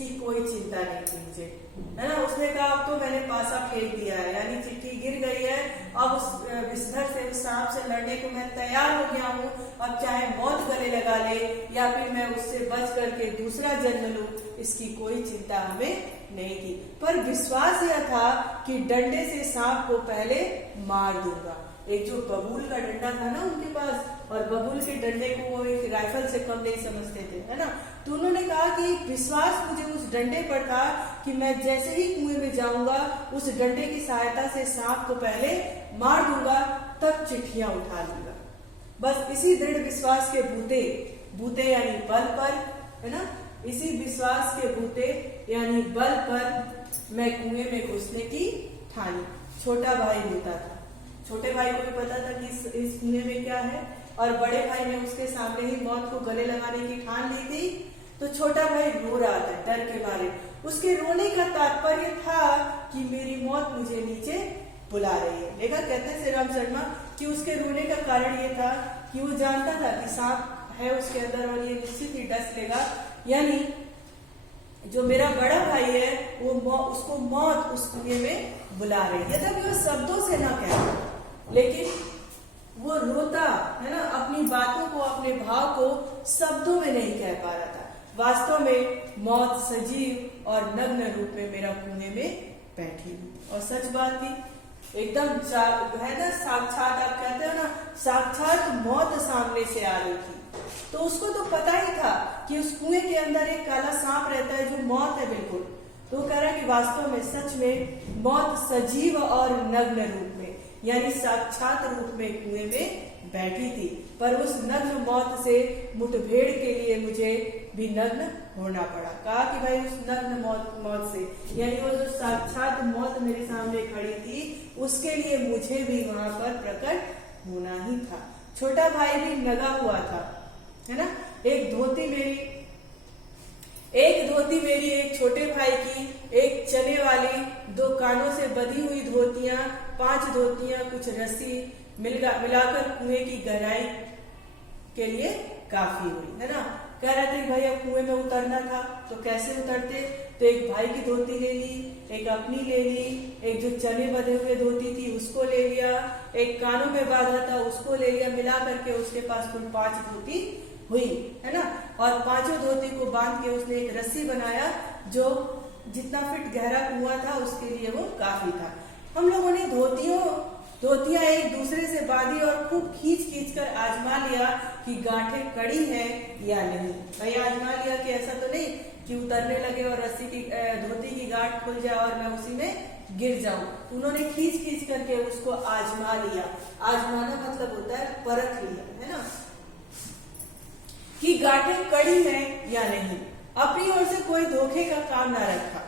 इसकी कोई चिंता नहीं थी मुझे, है ना। उसने कहा अब तो मैंने पासा फेंक दिया है, यानी चिट्ठी गिर गई है, अब उस विषधर से, उस सांप से लड़ने को मैं तैयार हो गया हूँ। अब चाहे मौत गले लगा ले या फिर मैं उससे बच करके दूसरा जन्म लूं, इसकी कोई चिंता हमें नहीं थी। पर विश्वास यह था कि डंडे से सांप को पहले मार दूंगा। एक जो बबूल का डंडा था ना उनके पास, और बबूल के डंडे को वो एक राइफल से कम नहीं समझते थे, है ना। तो उन्होंने कहा कि विश्वास मुझे उस डंडे पर था कि मैं जैसे ही कुएं में जाऊंगा उस डंडे की सहायता से सांप को पहले मार दूंगा, तब चिट्ठियां उठा लूंगा। बस इसी दृढ़ विश्वास के बूते यानी बल पर, है ना, इसी विश्वास के बूते यानी बल पर मैं कुएं में घुसने की ठानी। छोटा भाई रोता था, छोटे भाई को भी पता था कि इस कुएं में क्या है, और बड़े भाई ने उसके सामने ही मौत को गले लगाने की ठान ली थी। तो छोटा भाई रो रहा था डर के मारे। उसके रोने का तात्पर्य था कि मेरी मौत मुझे नीचे बुला रही है। लेकिन कहते हैं श्री राम शर्मा कि उसके रोने का कारण ये था कि वो जानता था कि सांप है उसके अंदर और ये निश्चित ही डस लेगा, यानी जो मेरा बड़ा भाई है वो उसको मौत उस कुएं में बुला रही है। तब वो शब्दों से ना कहता, लेकिन वो रोता, है ना, अपनी बातों को, अपने भाव को शब्दों में नहीं कह पा रहा था। वास्तव में मौत सजीव और नग्न रूप में मेरा कुएं में बैठी हुई, और सच बात थी, एकदम है ना, साक्षात, आप कहते हो ना, साक्षात मौत सामने से आ रही थी। तो उसको तो पता ही था कि उस कुएं के अंदर एक काला सांप रहता है जो मौत है बिल्कुल। तो वो कह रहा है कि वास्तव में सच में मौत सजीव और नग्न रूप में, यानी साक्षात रूप में कुएं में बैठी थी। पर उस नग्न मौत से मुठभेड़ के लिए मुझे भी नग्न होना पड़ा। कहा कि भाई उस नग्न मौत से, यानी वो जो साक्षात मौत मेरे सामने खड़ी थी, उसके लिए मुझे भी वहां पर प्रकट होना ही था। छोटा भाई भी नगा हुआ था, है ना। एक धोती मेरी, एक छोटे भाई की, एक चने वाली, 2 कानों से बंधी हुई धोतियां, 5 धोतियां, कुछ रस्सी मिलाकर कुएं की गहराई के लिए काफी हुई, है ना। कह रहे थे भाई अब कुएं में उतरना था तो कैसे उतरते, तो एक भाई की धोती ले ली, एक अपनी ले ली, एक जो चने बंधे हुए धोती थी उसको ले लिया, एक कानों में बांधा था उसको ले लिया, मिला करके उसके पास कुल 5 धोती हुई, है ना। और 5 धोती को बांध के उसने एक रस्सी बनाया जो जितना फिट गहरा कुआं था उसके लिए वो काफी था। हम लोगों ने धोतियां एक दूसरे से बांधी और खूब खींच कर आजमा लिया कि गांठें कड़ी हैं या नहीं। भाई आजमा लिया कि ऐसा तो नहीं कि उतरने लगे और रस्सी की धोती की गांठ खुल जाए और मैं उसी में गिर जाऊं। उन्होंने खींच करके उसको आजमा लिया। आजमाना मतलब होता है परख लिया, है ना, कि गांठें कड़ी हैं या नहीं। अपनी ओर से कोई धोखे का काम ना रखा,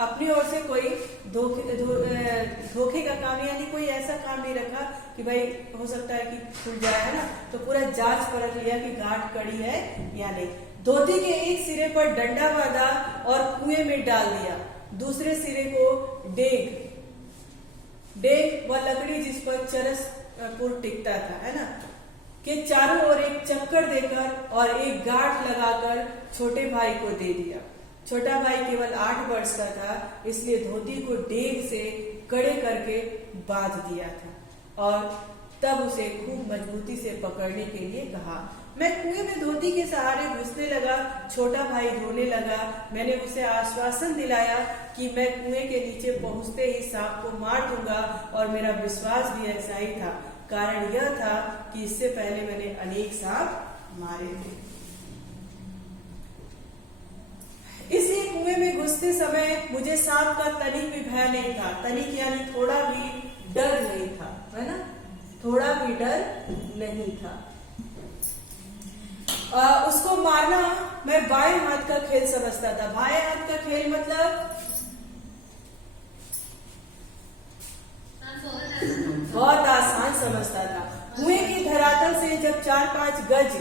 अपनी ओर से कोई धोखे का काम, यानी कोई ऐसा काम नहीं रखा कि भाई हो सकता है कि खुल जाए, है ना। तो पूरा जांच परख लिया कि गांठ कड़ी है या नहीं। धोती के एक सिरे पर डंडा बांधा और कुएं में डाल दिया, दूसरे सिरे को डेग व लकड़ी जिस पर चरस पुर टिकता था, है ना, के चारों ओर एक चक्कर देकर और एक गांठ लगाकर छोटे भाई को दे दिया। छोटा भाई केवल 8 वर्ष का था, इसलिए धोती को डेग से कड़े करके बांध दिया था और तब उसे खूब मजबूती से पकड़ने के लिए कहा। मैं कुएं में धोती के सहारे घुसने लगा, छोटा भाई रोने लगा। मैंने उसे आश्वासन दिलाया कि मैं कुएं के नीचे पहुंचते ही सांप को मार दूंगा, और मेरा विश्वास भी ऐसा ही था। कारण यह था कि इससे पहले मैंने अनेक सांप मारे थे। इसलिए कुएं में घुसते समय मुझे सांप का तनिक भी भय नहीं था। तनिक यानी थोड़ा भी डर नहीं था, है ना, थोड़ा भी डर नहीं था। उसको मारना मैं बाएं हाथ का खेल समझता था। बाएं हाथ का खेल मतलब बहुत आसान समझता था। कुएं की धरातल से जब 4-5 गज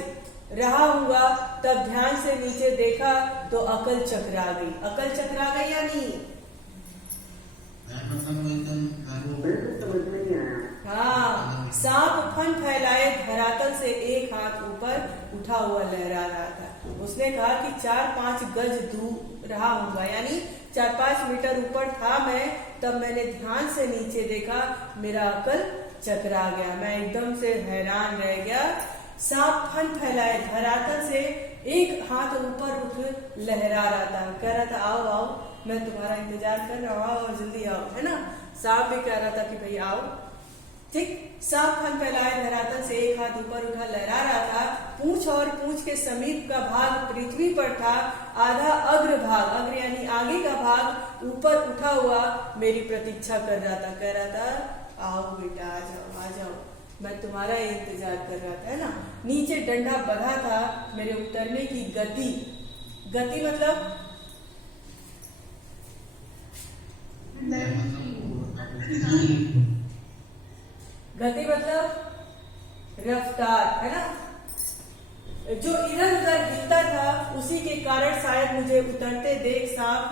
रहा हुआ तब ध्यान से नीचे देखा तो अकल चकरा गई। अकल चकरा गई या नहीं? हाँ, सांप फन फैलाए धरातल से एक हाथ ऊपर उठा हुआ लहरा रहा था। उसने कहा कि 4-5 गज दूर रहा होगा, यानी 4-5 मीटर ऊपर था मैं, तब मैंने ध्यान से नीचे देखा, मेरा अकल चकरा गया, मैं एकदम से हैरान रह गया। सांप फन फैलाए धरातल से एक हाथ ऊपर उठ लहरा रहा था, कह रहा था आओ आओ, मैं तुम्हारा इंतजार कर रहा हूँ, आओ और जल्दी आओ, है ना। सांप भी कह रहा था कि भाई आओ। ठीक, सांप फन फैलाए धरातल से एक हाथ ऊपर उठा लहरा रहा था, पूंछ और पूंछ के समीप का भाग पृथ्वी पर था, आधा अग्र भाग, अग्र यानी आगे का भाग ऊपर उठा हुआ मेरी प्रतीक्षा कर रहा था, कह रहा था आओ बेटा आ जाओ आ जाओ, मैं तुम्हारा इंतजार कर रहा था, है ना। नीचे डंडा बंधा था, मेरे उतरने की गति, गति मतलब गति मतलब रफ्तार, है ना। जो इधर उधर हिलता था उसी के कारण शायद मुझे उतरते देख सांप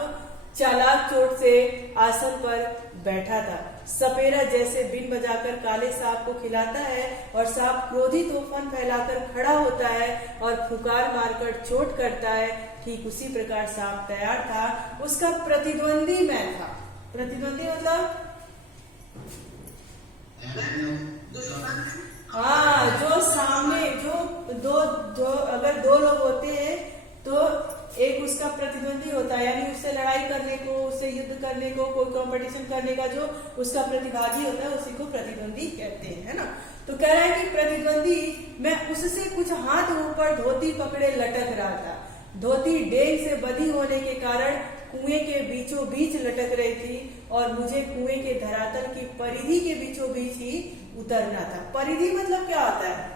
चालाक चोट से आसन पर बैठा था। सपेरा जैसे बिन बजाकर काले सांप को खिलाता है और सांप क्रोधित हो फन फैलाकर खड़ा होता है और फुकार मारकर चोट करता है, ठीक उसी प्रकार सांप तैयार था। उसका प्रतिद्वंदी मैं था। प्रतिद्वंदी मतलब हाँ, जो सामने जो अगर दो लोग होते हैं तो एक उसका प्रतिद्वंदी होता है, यानी उससे लड़ाई करने को, उससे युद्ध करने को, कोई कंपटीशन करने का जो उसका प्रतिभागी होता है उसी को प्रतिद्वंदी कहते हैं, है ना। तो कह रहा है कि प्रतिद्वंदी मैं उससे कुछ हाथ ऊपर धोती पकड़े लटक रहा था। धोती डेंग से बंधी होने के कारण कुएं के बीचों बीच लटक रही थी और मुझे कुएं के धरातल की परिधि के बीचों बीच ही उतरना था। परिधि मतलब क्या होता है?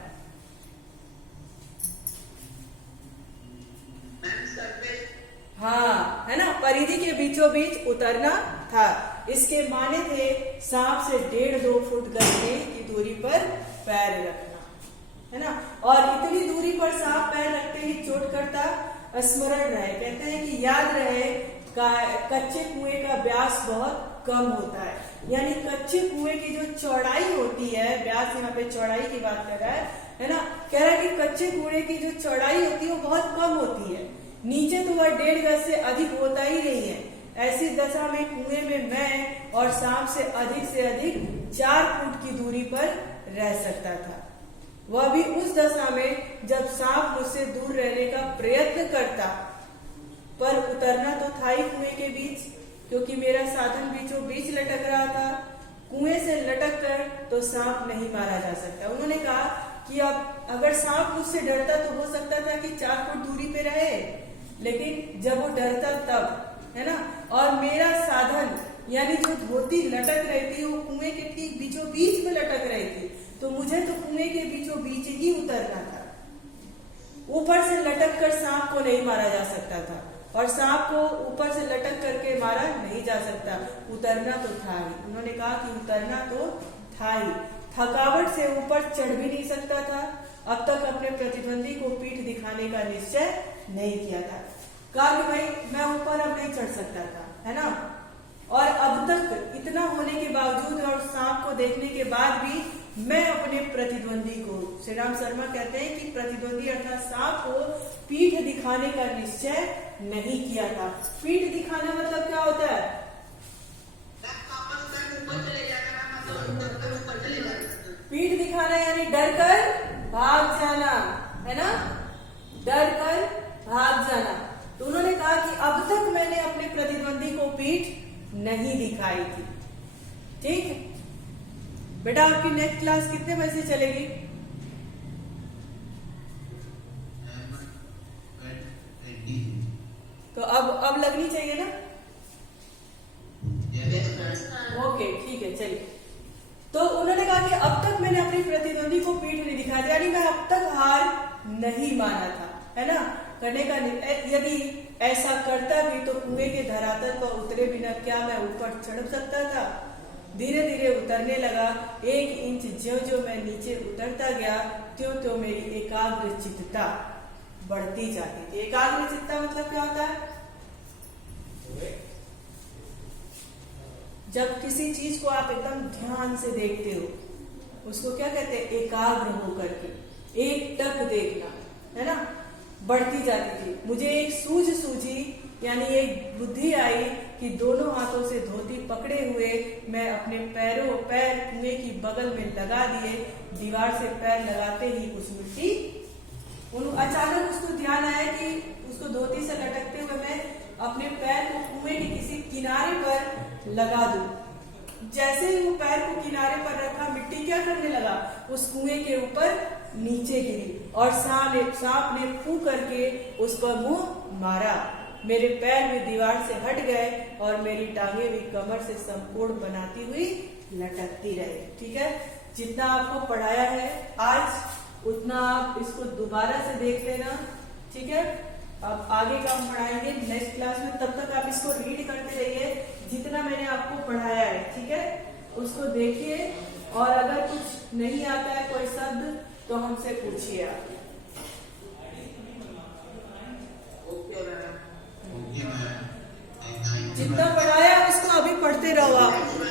हाँ, है ना, परिधि के बीचों बीच उतरना था। इसके माने थे सांप से 1.5-2 फुट गहरे की दूरी पर पैर रखना, है ना। और इतनी दूरी पर सांप पैर रखते ही चोट करता स्मरण रहे। कहते हैं कि याद रहे कच्चे कुएं का व्यास बहुत कम होता है, यानी कच्चे कुएं की जो चौड़ाई होती है, व्यास यहाँ पे चौड़ाई की बात कर रहा है ना। कह रहा है कि कच्चे कुएं की जो चौड़ाई होती है वो बहुत कम होती है, नीचे तो वह 1.5 गज से अधिक होता ही नहीं है। ऐसी दशा में कुएं में मैं और सांप से अधिक 4 फुट की दूरी पर रह सकता था। वह भी उस दशा में जब सांप मुझसे दूर रहने का प्रयत्न करता, पर उतरना तो था ही कुएं के बीच, क्योंकि मेरा साधन बीचों बीच लटक रहा था। कुएं से लटक कर तो सांप नहीं मारा जा सकता। उन्होंने कहा कि अब अगर सांप मुझसे डरता तो हो सकता था कि 4 फुट दूरी पे रहे, लेकिन जब वो डरता तब, है ना। और मेरा साधन यानी जो धोती लटक रही थी वो कुएं के ठीक बीचों बीच में लटक रही थी, तो मुझे तो कुएं के बीचों बीच ही उतरना था। ऊपर से लटक कर सांप को नहीं मारा जा सकता था और सांप को ऊपर से लटक करके मारा नहीं जा सकता, उतरना तो था ही। उन्होंने कहा कि उतरना तो था ही। थकावट से ऊपर चढ़ भी नहीं सकता था। अब तक अपने प्रतिद्वंदी को पीठ दिखाने का निश्चय नहीं किया था। कहा कि भाई मैं ऊपर अब नहीं चढ़ सकता था, है ना। और अब तक इतना होने के बावजूद और सांप को देखने के बाद भी मैं अपने प्रतिद्वंदी को, श्री राम शर्मा कहते हैं कि प्रतिद्वंदी अर्थात सांप को पीठ दिखाने का निश्चय नहीं किया था। पीठ दिखाना मतलब क्या होता है? पीठ दिखाना यानी डर कर भाग जाना, है ना, डर कर भाग जाना। तो उन्होंने कहा कि अब तक मैंने अपने प्रतिद्वंदी को पीठ नहीं दिखाई थी। ठीक है बेटा, आपकी नेक्स्ट क्लास कितने बजे से चलेगी? तो अब लगनी चाहिए ना? ओके ठीक है, चलिए। तो उन्होंने कहा कि अब तक मैंने अपने प्रतिद्वंदी को पीठ नहीं दिखाई, यानी मैं अब तक हार नहीं माना था, है ना। करने का यदि ऐसा करता भी तो कुएं के धरातल पर उतरे बिना क्या मैं ऊपर चढ़ सकता था? धीरे धीरे उतरने लगा। 1 इंच ज्यों मैं नीचे उतरता गया त्यों मेरी एकाग्र चित्तता बढ़ती जाती थी। एकाग्र चित्तता मतलब क्या होता है? जब किसी चीज को आप एकदम ध्यान से देखते हो, उसको क्या कहते हैं? एकाग्र होकर के एक टक देखना, है ना। बढ़ती जाती थी। मुझे एक सूझ सूझी, यानी एक बुद्धि आई कि दोनों हाथों से धोती पकड़े हुए मैं अपने पैर कुएं की बगल में लगा दिए। दीवार से पैर लगाते ही कुछ मिट्टी अचानक उसको ध्यान आया कि उसको धोती से लटकते हुए मैं अपने पैर को कुएं के किसी किनारे पर लगा दूं। जैसे ही वो पैर को किनारे पर रखा, मिट्टी क्या करने लगा, उस कुएं के ऊपर नीचे गिरी और सांप ने फू करके उसका मुंह मारा। मेरे पैर भी दीवार से हट गए और मेरी टांगे भी कमर से संपूर्ण बनाती हुई लटकती रही। ठीक है, जितना आपको पढ़ाया है आज उतना आप इसको दोबारा से देख लेना। ठीक है, अब आगे का हम पढ़ाएंगे नेक्स्ट क्लास में, तब तक आप इसको रीड करते रहिए जितना मैंने आपको पढ़ाया है। ठीक है, उसको देखिए और अगर कुछ नहीं आता है कोई शब्द तो हमसे पूछिए आप। जितना पढ़ाया उसको अभी पढ़ते रहो आप।